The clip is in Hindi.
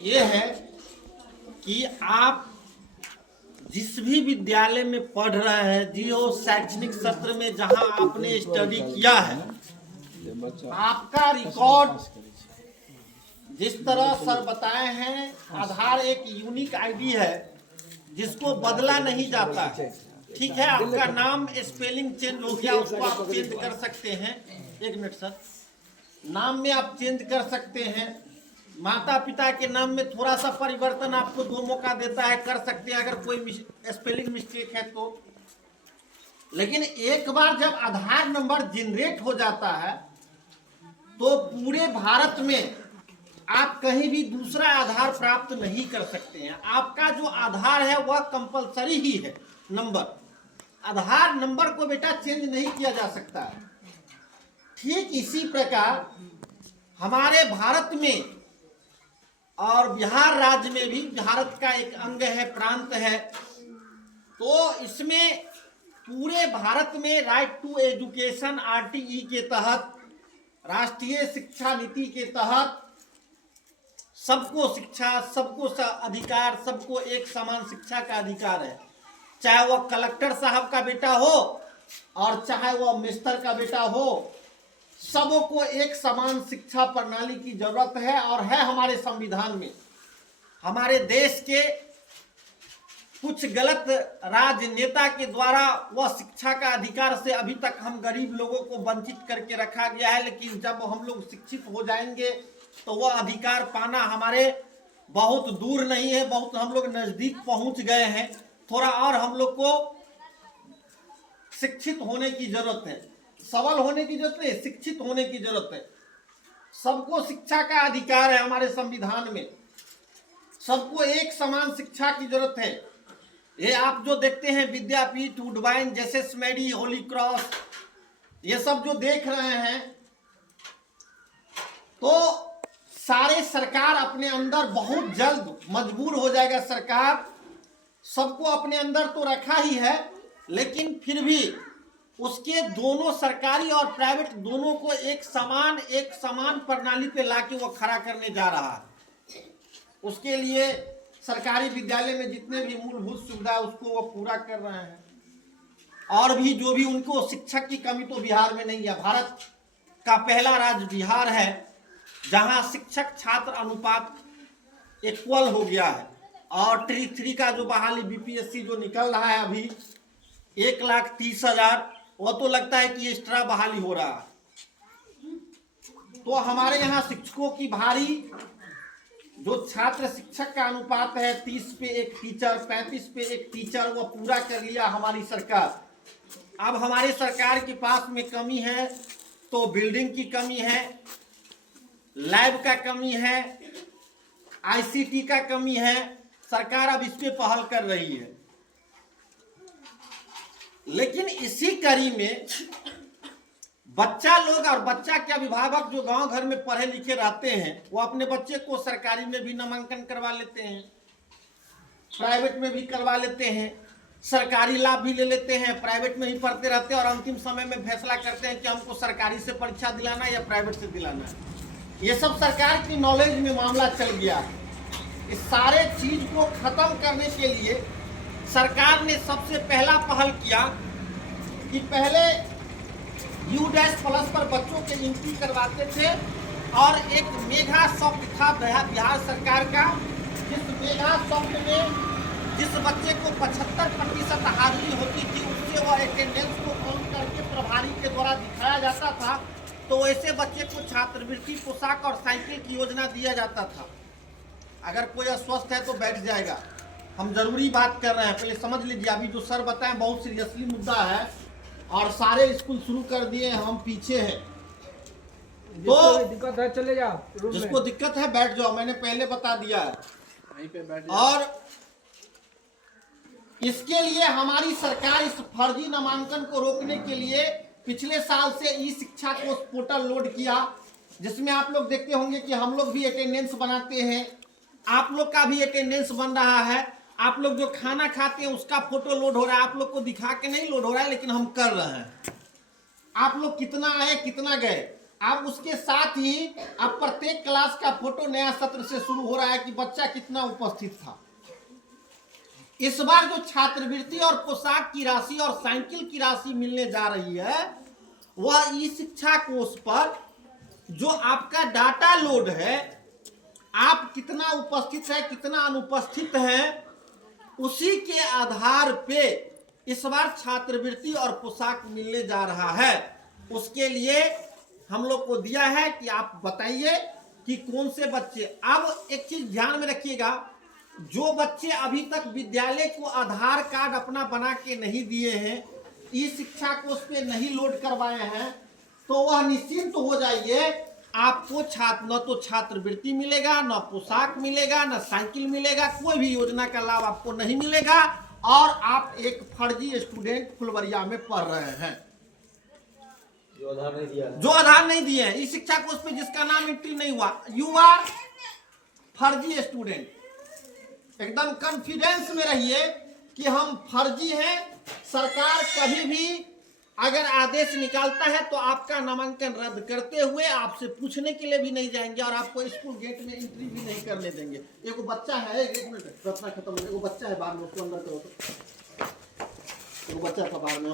ये है कि आप जिस भी विद्यालय में पढ़ रहे हैं, जिस शैक्षणिक सत्र में जहां आपने स्टडी किया है, आपका रिकॉर्ड जिस तरह सर बताए हैं, आधार एक यूनिक आईडी है जिसको बदला नहीं जाता है। ठीक है, आपका नाम स्पेलिंग चेंज हो गया, उसको आप चेंज कर सकते हैं। एक मिनट सर, नाम में आप चेंज कर सकते हैं। माता पिता के नाम में थोड़ा सा परिवर्तन आपको 2 मौका देता है, कर सकते हैं अगर कोई स्पेलिंग मिस्टेक है तो। लेकिन एक बार जब आधार नंबर जनरेट हो जाता है तो पूरे भारत में आप कहीं भी दूसरा आधार प्राप्त नहीं कर सकते हैं। आपका जो आधार है वह कंपलसरी ही है नंबर। आधार नंबर को बेटा चेंज नहीं किया जा सकता है। ठीक इसी प्रकार हमारे भारत में और बिहार राज्य में भी, भारत का एक अंग है, प्रांत है, तो इसमें पूरे भारत में राइट टू एजुकेशन आरटीई के तहत, राष्ट्रीय शिक्षा नीति के तहत सबको शिक्षा, सबको अधिकार, सबको एक समान शिक्षा का अधिकार है। चाहे वह कलेक्टर साहब का बेटा हो और चाहे वह मिनिस्टर का बेटा हो, सबको एक समान शिक्षा प्रणाली की जरूरत है और है हमारे संविधान में। हमारे देश के कुछ गलत राजनेता के द्वारा वह शिक्षा का अधिकार से अभी तक हम गरीब लोगों को वंचित करके रखा गया है। लेकिन जब हम लोग शिक्षित हो जाएंगे तो वह अधिकार पाना हमारे बहुत दूर नहीं है, बहुत हम लोग नजदीक पहुंच गए हैं। थोड़ा और हम लोग को शिक्षित होने की जरूरत है, सबल होने की जरूरत है, शिक्षित होने की जरूरत है। सबको शिक्षा का अधिकार है हमारे संविधान में, सबको एक समान शिक्षा की जरूरत है। ये आप जो देखते हैं विद्यापीठ, वुडबाइन, जेएसएस मेडी, होली क्रॉस, ये सब जो देख रहे हैं, तो सारे सरकार अपने अंदर बहुत जल्द मजबूर हो जाएगा। सरकार सबको अपने अंदर तो रखा ही है, लेकिन फिर भी उसके दोनों सरकारी और प्राइवेट दोनों को एक समान प्रणाली पे लाके वो खड़ा करने जा रहा है। उसके लिए सरकारी विद्यालय में जितने भी मूलभूत सुविधा है उसको वो पूरा कर रहे हैं। और भी जो भी उनको शिक्षक की कमी तो बिहार में नहीं है। भारत का पहला राज्य बिहार है जहां शिक्षक छात्र अनुपात इक्वल हो गया है। और 3 का जो बहाली बीपीएससी जो निकल रहा है अभी 1,30,000, वो तो लगता है कि एक्स्ट्रा बहाली हो रहा है। तो हमारे यहाँ शिक्षकों की भारी जो छात्र शिक्षक का अनुपात है 30 पे 1 टीचर, 35 पे 1 टीचर, वो पूरा कर लिया हमारी सरकार। अब हमारी सरकार के पास में कमी है तो बिल्डिंग की कमी है, लैब का कमी है, आईसीटी का कमी है। सरकार अब इस पे पहल कर रही है। लेकिन इसी कड़ी में बच्चा लोग और बच्चा के अभिभावक जो गांव घर में पढ़े लिखे रहते हैं, वो अपने बच्चे को सरकारी में भी नामांकन करवा लेते हैं, प्राइवेट में भी करवा लेते हैं, सरकारी लाभ भी ले लेते हैं, प्राइवेट में ही पढ़ते रहते हैं और अंतिम समय में फैसला करते हैं कि हमको सरकारी से परीक्षा दिलाना है या प्राइवेट से दिलाना है। ये सब सरकार की नॉलेज में मामला चल गया है। इस सारे चीज को खत्म करने के लिए सरकार ने सबसे पहला पहल किया कि पहले U++ पर बच्चों के एंट्री करवाते थे और एक मेगा सॉफ्ट था बिहार सरकार का, जिस मेगा सॉफ्ट में जिस बच्चे को 75% हाजिरी होती थी उससे वह अटेंडेंस को काउंट करके प्रभारी के द्वारा दिखाया जाता था। तो ऐसे बच्चे को छात्रवृत्ति, पोशाक और साइकिल की योजना दिया जाता था। अगर कोई अस्वस्थ है तो बैठ जाएगा। हम जरूरी बात कर रहे हैं, पहले समझ लीजिए। अभी जो सर बताएं बहुत सीरियसली मुद्दा है और सारे स्कूल शुरू कर दिए, हम पीछे हैं। तो दिक्कत है चले जाओ, जिसको दिक्कत है बैठ जाओ, मैंने पहले बता दिया है। वहीं पे बैठ जाओ। और इसके लिए हमारी सरकार इस फर्जी नामांकन को रोकने के लिए पिछले साल से ई शिक्षा को पोर्टल लोड किया, जिसमें आप लोग देखते होंगे कि हम लोग भी अटेंडेंस बनाते हैं, आप लोग का भी अटेंडेंस बन रहा है। आप लोग जो खाना खाते हैं उसका फोटो लोड हो रहा है, आप लोग को दिखा के नहीं लोड हो रहा है, लेकिन हम कर रहे हैं। आप लोग कितना आए कितना गए अब उसके साथ ही अब प्रत्येक क्लास का फोटो नया सत्र से शुरू हो रहा है कि बच्चा कितना उपस्थित था। इस बार जो छात्रवृत्ति और पोशाक की राशि और साइकिल की राशि मिलने जा रही है, वह ई शिक्षा कोष पर जो आपका डाटा लोड है, आप कितना उपस्थित है कितना अनुपस्थित है, उसी के आधार पे इस बार छात्रवृत्ति और पोशाक मिलने जा रहा है। उसके लिए हम लोग को दिया है कि आप बताइए कि कौन से बच्चे। अब एक चीज ध्यान में रखिएगा, जो बच्चे अभी तक विद्यालय को आधार कार्ड अपना बना के नहीं दिए हैं, ई शिक्षा कोष पे नहीं लोड करवाए हैं, तो वह निश्चिंत हो जाइए, आपको न तो छात्रवृत्ति मिलेगा, न पोशाक मिलेगा, न साइकिल मिलेगा, कोई भी योजना का लाभ आपको नहीं मिलेगा और आप एक फर्जी स्टूडेंट फुलवरिया में पढ़ रहे हैं जो आधार नहीं दिए हैं। इस शिक्षा कोष पे जिसका नाम एंट्री नहीं हुआ, यू आर फर्जी स्टूडेंट। एकदम कॉन्फिडेंस में रहिए कि हम फर्जी हैं। सरकार कभी भी अगर आदेश निकालता है तो आपका नामांकन रद्द करते हुए आपसे पूछने के लिए भी नहीं जाएंगे और आपको स्कूल गेट में एंट्री भी नहीं करने देंगे। एगो बच्चा है, एक मिनट रत्ना खत्म हो, एगो बच्चा है बाहर में, उसको अंदर करो तो। एगो बच्चा था बाहर में।